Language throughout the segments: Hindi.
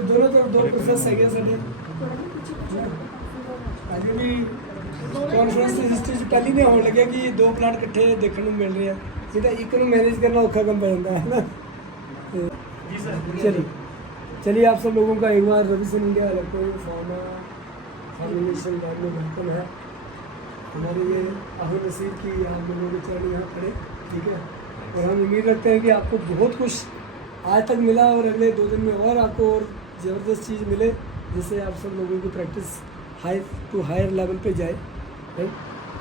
तो दोनों तरफ दो प्रोसेस है साढ़े अभी भी कॉन्फ्रेंस हिस्ट्री पहली नहीं होने लगे कि दो प्लांट इकट्ठे देखने को मिल रहे हैं, नहीं तो एक मैनेज करना औखा कम पड़ जाता है ना। चलिए आप सब लोगों का एक बार Ravi Singh India electronic formation lab में वेलकम है। हमारे ये आहू नसीब की आप लोगों के चरण यहाँ खड़े, ठीक है। और हम उम्मीद रखते हैं कि आपको बहुत कुछ आज तक मिला और अगले 2 दिन में और आपको और ज़बरदस्त चीज़ मिले, जिससे आप सब लोगों की प्रैक्टिस हायर लेवल पे जाए। राइट,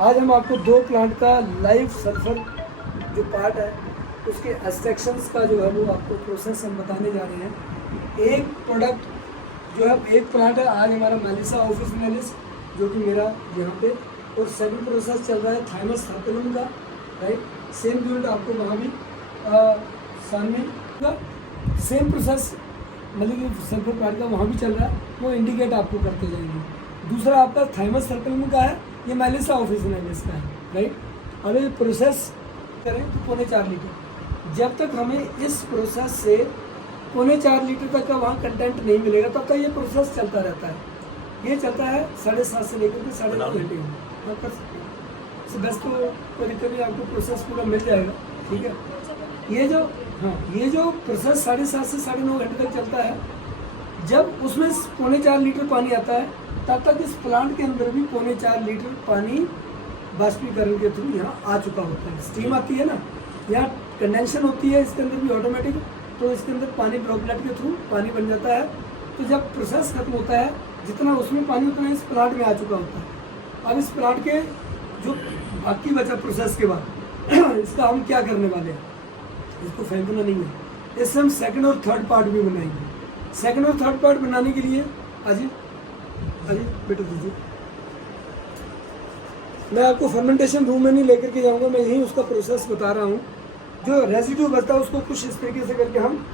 आज हम आपको 2 प्लांट का लाइव सल्फर जो पार्ट है उसके एक्सट्रैक्शंस का जो है वो आपको प्रोसेस हम बताने जा रहे हैं। एक प्रोडक्ट जो है, एक प्लांट है आज हमारा मेलिसा ऑफिसिनालिस जो कि मेरा यहाँ पे, और 7 प्रोसेस चल रहा है थाइमस सर्कुलम का। राइट, सेम यूनिट आपको वहाँ भी सामने सेम प्रोसेस मतलब कि सल्फर प्लांट का वहाँ भी चल रहा है, वो इंडिकेट आपको करते जाएंगे। दूसरा आपका थाइमस सर्कुलम का है, ये मेलिसा ऑफिसिनालिस का है। राइट, अब ये प्रोसेस करें तो 4.25 लीटर, जब तक हमें इस प्रोसेस से 4.25 लीटर तक का वहाँ कंटेंट नहीं मिलेगा तब तक ये प्रोसेस चलता रहता है। ये चलता है 7:30 से लेकर के 9:30 घंटे में। बस तो कोई दिक्कत नहीं, आपको प्रोसेस पूरा मिल जाएगा, ठीक है। ये जो प्रोसेस 7:30 से 9:30 घंटे तक चलता है, जब उसमें 4.25 लीटर पानी आता है तब तक इस प्लांट के अंदर भी 4.25 लीटर पानी बाष्पीकरण के थ्रू यहाँ आ चुका होता है। स्टीम आती है ना, यहाँ कंडेंशन होती है इसके अंदर भी ऑटोमेटिक, तो इसके अंदर पानी ड्रॉपलेट के थ्रू पानी बन जाता है। तो जब प्रोसेस खत्म होता है, जितना उसमें पानी उतना इस प्लांट में आ चुका होता है। अब इस प्लांट के जो बाकी बचा प्रोसेस के बाद इसका हम क्या करने वाले हैं, इसको फेंकना नहीं है, इससे हम 2nd और 3rd पार्ट भी बनाएंगे। 2nd और 3rd पार्ट बनाने के लिए अजय बेटा दीजिए, मैं आपको फर्मेंटेशन रूम में नहीं लेकर के जाऊंगा, मैं यहीं उसका प्रोसेस बता रहा हूँ। जो रेजिड्यू बचता है उसको कुछ इस तरीके से करके हम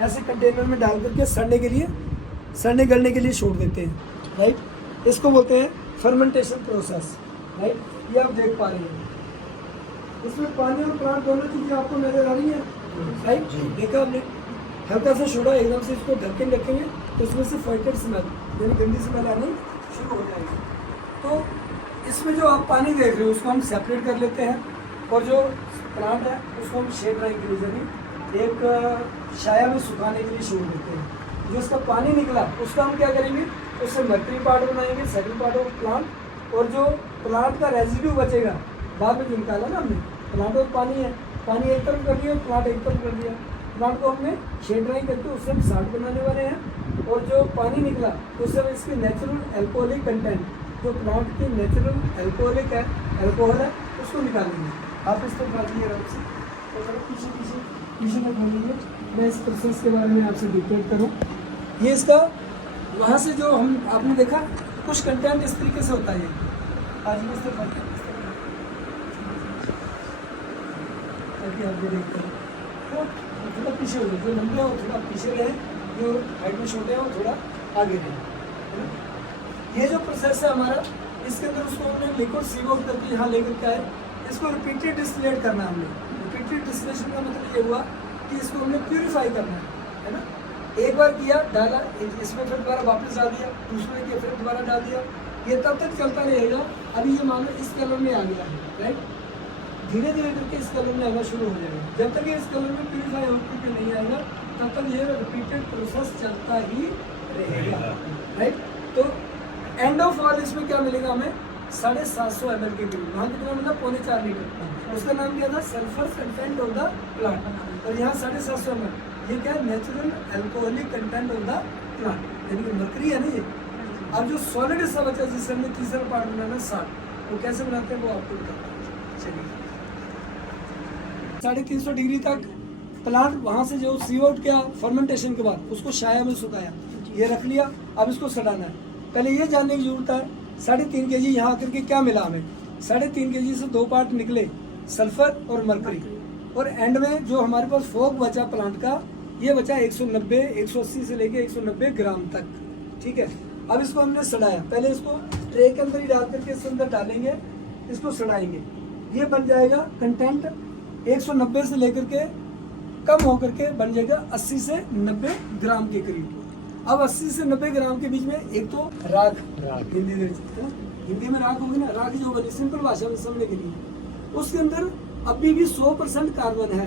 ऐसे कंटेनर में डाल करके सड़ने गलने के लिए छोड़ देते हैं। राइट, इसको बोलते हैं फर्मेंटेशन प्रोसेस। राइट, ये आप देख पा रहे हैं, इसमें पानी और प्लांट दोनों चीज़ें आपको नजर आ रही है। राइट, देखा आपने, हल्का सा छोड़ा, एकदम से इसको ढक्कन रखेंगे तो इसमें से फर्टेड स्मेल यानी गंदी स्मेल आनी शुरू हो जाएगी। तो इसमें जो आप पानी देख रहे हो उसको हम सेपरेट कर लेते हैं, और जो प्लांट है उसको हम शेड ड्राइंग के लिए एक छाया में सुखाने के लिए छोड़ देते हैं। जो उसका पानी निकला उसका हम क्या करेंगे, उससे मर्करी पार्ट बनाएंगे, 2nd पार्ट ऑफ प्लांट, और जो प्लांट का रेजिड्यू बचेगा बाद में जो निकाला ना हमने, प्लांट और पानी है, पानी एक तरफ कर दिया, प्लांट एक तरफ कर दिया, प्लांट को हमने शेड ड्राइंग करके उससे हम साल्ट बनाने वाले हैं। और जो पानी निकला उससे हम इसके नेचुरल अल्कोहलिक कंटेंट, जो प्लांट की नेचुरल अल्कोहल है उसको निकालेंगे। आप इस तरफ आइए आराम से, और पीछे तक लीजिए, मैं इस प्रोसेस के बारे में आपसे डिटेल करूँ। ये इसका वहाँ से जो हम आपने देखा कुछ कंटेंट इस तरीके से होता है, आज इस तरफ ताकि आप ये देखते हैं, तो थोड़ा पीछे हो जाए, जो लंबे हो थोड़ा पीछे रहे, जो हाइट में छोटे हैं वो थोड़ा आगे रहे। ये जो प्रोसेस है हमारा, इसके अंदर उसको हमने लिक्विड सीव आउट करके यहाँ लेकर के आए, इसको रिपीटेड डिस्टिलेट करना है हमने। रिपीटेड डिस्टिलेशन का मतलब ये हुआ कि इसको हमने प्यूरिफाई करना है ना। एक बार किया, डाला, इसमें फिर दोबारा वापस डाल दिया, दूसरे किया, फिर दोबारा डाल दिया, ये तब तक चलता रहेगा। अभी ये मान लो इस कलर में आ गया है, राइट, धीरे धीरे करके इस कलर में आना शुरू हो जाएगा। जब तक ये इस कलर में प्यूरिफाई होकर नहीं आएगा तब तक ये रिपीटेड प्रोसेस चलता ही रहेगा। राइट, तो एंड ऑफ ऑल इसमें क्या मिलेगा हमें, 750 ml के करीब, वहाँ कितना मिला 4.25 लीटर, उसका नाम क्या था, sulphur content of the plant, और यहाँ 750 ml, ये क्या है, natural alcoholic content of the plant, यानी कि मरकरी है ना ये। अब जो सॉलिड हिस्सा बचा जिससे हमने तीसरा पार्ट बनाना साल्ट, वो कैसे बनाते हैं वो आपको बताता हूँ। चलिए, 350 डिग्री तक प्लांट वहाँ से जो सी आउट किया फर्मेंटेशन के बाद उसको छाया में सुखाया, ये रख लिया। अब इसको सड़ाना है, पहले ये जानने की जरूरत है 3.5 kg यहाँ आकर के क्या मिला हमें। 3.5 kg से 2 पार्ट निकले, सल्फर और मरकरी, और एंड में जो हमारे पास फोक बचा प्लांट का, ये बचा 180 से लेके 190 ग्राम तक। ठीक है, अब इसको हमने सड़ाया, पहले इसको ट्रे के अंदर ही डाल करके इसके अंदर डालेंगे, इसको सड़ाएंगे, ये बन जाएगा कंटेंट 190 से लेकर के कम होकर के बन जाएगा 80 से 90 ग्राम के करीब। अब 80 से 90 ग्राम के बीच में एक तो राख, हिंदी में हिंदी में राख होगी ना, राख जो बनी सिंपल भाषा में समझने के लिए, उसके अंदर अभी भी 100% कार्बन है।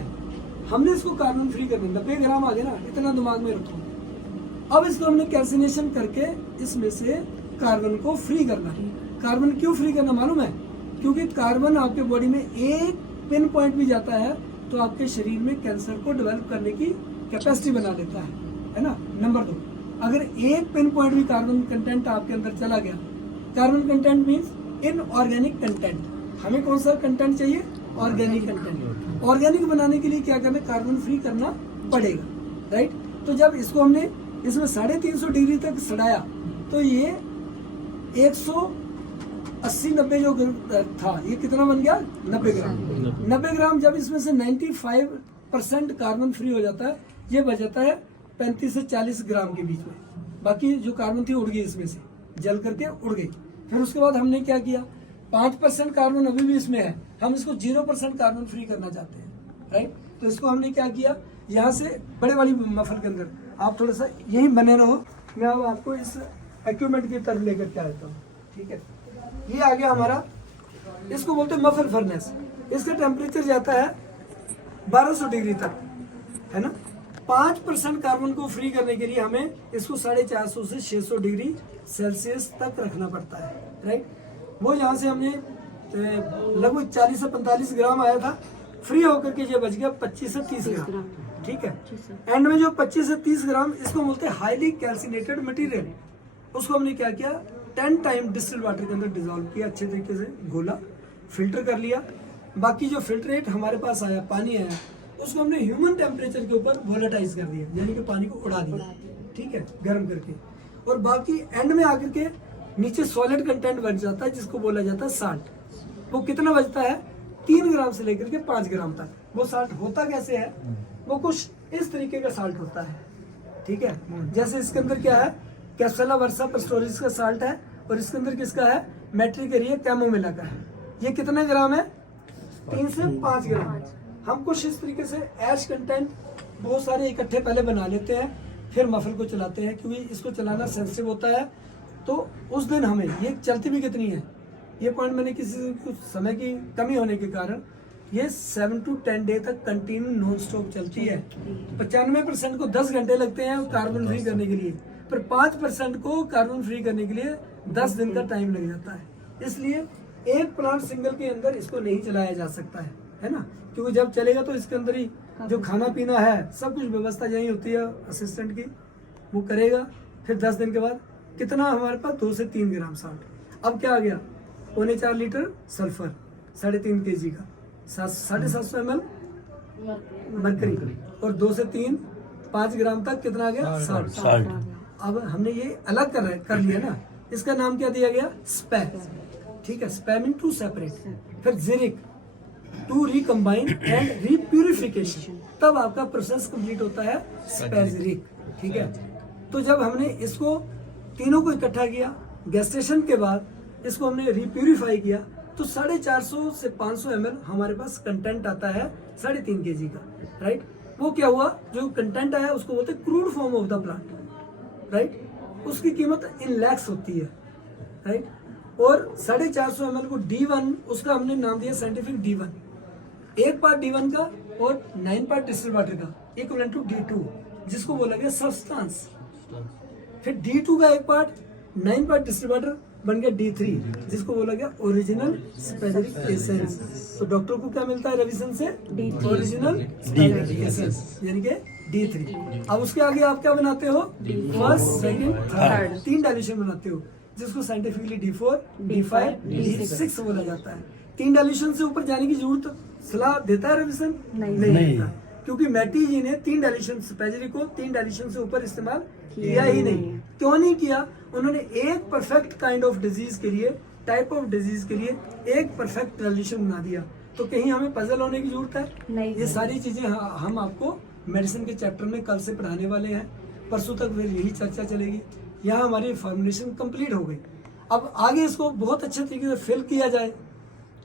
हमने इसको कार्बन फ्री करना, 90 ग्राम आ गए ना, इतना दिमाग में रखो। अब इसको हमने कैल्सिनेशन करके इसमें से कार्बन को फ्री करना है। कार्बन क्यों फ्री करना मालूम है? क्योंकि कार्बन आपके बॉडी में एक पिन पॉइंट भी जाता है तो आपके शरीर में कैंसर को डेवलप करने की कैपेसिटी बना देता है ना। नंबर 2, अगर एक पिन पॉइंट भी कार्बन कंटेंट आपके अंदर चला गया, carbon content means inorganic content, हमें कौन सा कंटेंट चाहिए? Organic content. ऑर्गेनिक बनाने के लिए क्या करना? कार्बन फ्री करना पड़ेगा, राइट। तो जब इसको हमने इसमें 350 डिग्री तक सड़ाया तो ये 180-90 जो था, ये कितना बन गया? 90 ग्राम। 90 ग्राम जब इसमें से 95% कार्बन फ्री हो जाता है, ये बच जाता है 35 से 40 ग्राम के बीच में। बाकी जो कार्बन थी उड़ गई, इसमें से जल करके उड़ गई। फिर उसके बाद हमने क्या किया? 5% कार्बन अभी भी इसमें है, हम इसको 0% कार्बन फ्री करना चाहते हैं, राइट। तो इसको हमने क्या किया, यहाँ से बड़े वाली मफल के अंदर आप थोड़ा सा यही बने रहो, मैं अब आपको इस इक्विपमेंट की तरफ लेकर के आता हूँ, ठीक है। ये आ गया हमारा, इसको बोलते हैं मफल फर्नेस। इसका टेम्परेचर जाता है 1200 डिग्री तक, है ना। 5% कार्बन को फ्री करने के लिए हमें इसको 450 से 600 डिग्री सेल्सियस तक रखना पड़ता है, राइट। वो यहाँ से हमने लगभग 40 से 45 ग्राम आया था, फ्री होकर के ये बच गया 25 से 30 ग्राम, ठीक है। एंड में जो 25 से 30 ग्राम, इसको बोलते हैं हाईली कैल्सिनेटेड मटेरियल। उसको हमने क्या किया? 10 टाइम डिस्टिल्ड वाटर के अंदर डिजोल्व किया, अच्छे तरीके से घोला, फिल्टर कर लिया। बाकी जो फिल्ट्रेट हमारे पास आया, पानी आया, उसको हमने ह्यूमन टेम्परेचर के ऊपर वोलेटाइज कर दिया, यानी कि पानी को उड़ा दिया, ठीक है, गर्म करके। और बाकी एंड में आकर के नीचे सॉलिड कंटेंट बच जाता है, जिसको बोला जाता है साल्ट। वो कितना बचता है? 3 ग्राम से लेकर के 5 ग्राम तक। वो साल्ट होता कैसे है? वो कुछ इस तरीके का साल्ट होता है, ठीक है। जैसे इसके अंदर क्या है? कैप्सुला वर्सा पेस्टोरिस का साल्ट है, और इसके अंदर किसका है? मैट्रिकेरिया कैमोमिला का है। ये कितने ग्राम है? 3 से 5 ग्राम। हम कुछ इस तरीके से ऐश कंटेंट बहुत सारे इकट्ठे पहले बना लेते हैं, फिर मफल को चलाते हैं, क्योंकि इसको चलाना सेंसिटिव होता है। तो उस दिन हमें ये चलती भी कितनी है, ये पॉइंट मैंने किसी कुछ समय की कमी होने के कारण ये 7 to 10 डे तक कंटिन्यू नॉन स्टॉप चलती है। 95% को 10 घंटे लगते हैं कार्बन फ्री करने के लिए, पर 5% को कार्बन फ्री करने के लिए 10 दिन का टाइम लग जाता है। इसलिए एक प्लांट सिंगल के अंदर इसको नहीं चलाया जा सकता है ना, क्योंकि जब चलेगा तो इसके अंदर ही जो खाना पीना है, सब कुछ व्यवस्था यही होती है असिस्टेंट की, वो करेगा। फिर 10 दिन के बाद कितना हमारे पास? 2 से 3 ग्राम साल्ट। अब क्या आ गया? 4.25 लीटर सल्फर, 3.5 kg का, 750 ml मरकरी, और 2 से 3 5 ग्राम तक कितना आ गया? साल्ट। अब हमने ये अलग कर लिया ना, इसका नाम क्या दिया गया? स्पै, ठीक है। Spa mean to separate. फिर जिरिक, टू रिकम्बाइन एंड रीप्यूरिफिकेशन, तब आपका प्रोसेस कंप्लीट होता है स्पैजिरिक, ठीक है। तो जब हमने इसको तीनों को इकट्ठा किया, गैस्ट्रेशन के बाद इसको हमने रिप्यूरिफाई किया, तो 450 से 500 ml हमारे पास कंटेंट आता है 3.5 kg का, राइट। वो क्या हुआ? जो कंटेंट आया उसको बोलते हैं crude form of the plant, right. उसकी कीमत इन लैक्स होती है, राइट। और 450 ml को D1, उसका हमने नाम दिया साइंटिफिक D1, 1 पार्ट D1 का और 9 पार्ट डिस्टिल्ड वाटर का, इक्विवेलेंट टू D2, जिसको बोला गया सब्सटेंस। फिर D2 का 1 पार्ट 9 पार्ट डिस्टिल्ड वाटर बन गया D3, जिसको बोला गया ओरिजिनल स्पैजेरिक एसेंस। तो डॉक्टर को क्या मिलता है रिविजन से? ओरिजिनल स्पैजेरिक एसेंस, यानी कि D3। अब उसके आगे आप क्या बनाते हो? फर्स्ट, सेकंड, थर्ड, 3 डाइल्यूशन बनाते हो, जिसको साइंटिफिकली D4, D5, D6 बोला जाता है। 3 डाइल्यूशन से ऊपर जाने की जरूरत सलाह देता है रिविजन? नहीं देता, क्योंकि मैटी जी ने 3 डाइल्यूशन स्पैजेरिक को 3 डाइल्यूशन से ऊपर इस्तेमाल किया ही नहीं। क्यों नहीं किया? उन्होंने एक परफेक्ट काइंड ऑफ डिजीज के लिए, टाइप ऑफ डिजीज के लिए एक परफेक्ट डाइल्यूशन बना दिया। तो कहीं हमें पजल होने की जरूरत है नहीं। ये सारी चीजें हम आपको मेडिसिन के चैप्टर में कल से पढ़ाने वाले हैं, परसों तक फिर यही चर्चा चलेगी। यहाँ हमारी फॉर्मुलेशन कंप्लीट हो गई। अब आगे इसको बहुत अच्छे तरीके से फिल किया जाए,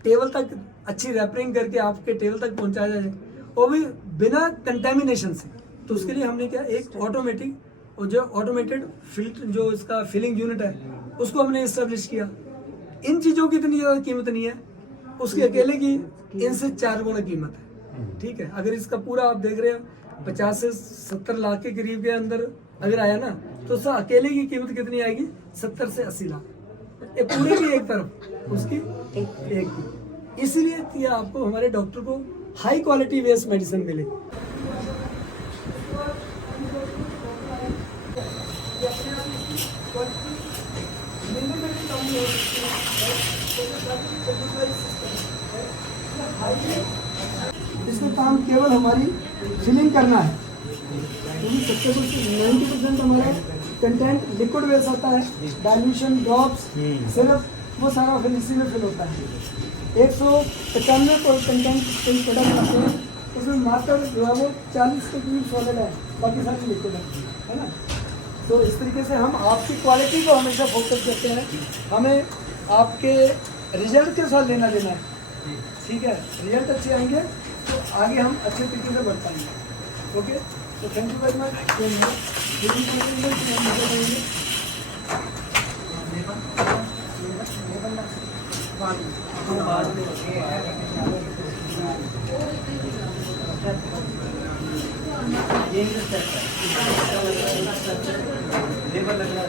टेबल तक अच्छी रैपरिंग करके आपके टेबल तक पहुंचाया जाए, और भी बिना कंटेमिनेशन से। तो उसके लिए हमने क्या, एक ऑटोमेटिक और जो ऑटोमेटेड फिल्टर जो इसका फिलिंग यूनिट है उसको हमने इस्टेब्लिश किया। इन चीज़ों की इतनी ज़्यादा कीमत नहीं है, उसके अकेले की इनसे 4 गुना कीमत है। ठीक है, अगर इसका पूरा आप देख रहे हो 50 से 70 लाख के करीब के अंदर अगर आया ना, तो उसका अकेले की कीमत कितनी आएगी? 70 से 80 लाख। ये पूरे की एक तरफ, उसकी एक की। इसीलिए कि आपको हमारे डॉक्टर को हाई क्वालिटी बेस्ड मेडिसिन मिले। इसका काम केवल हमारी फिलिंग करना है, क्योंकि 90% हमारा कंटेंट लिक्विड बेस होता है, डाइल्यूशन ड्रॉप्स सिर्फ वो सारा फिर इसी में फिल होता है। 195 कंटेंट प्रोडक्ट आते हैं, उसमें मात्र जो है वो 40 के करीब सॉलिड है, बाकी सारी लिक्विड है ना। तो इस तरीके से हम आपकी क्वालिटी को हमेशा फोकस करते हैं, हमें आपके रिजल्ट के साथ लेना देना है। ठीक है, रिजल्ट अच्छे आएंगे तो आगे हम अच्छे तरीके से बढ़ पाएंगे। ओके, तो thank you very much. Labour लग रहा है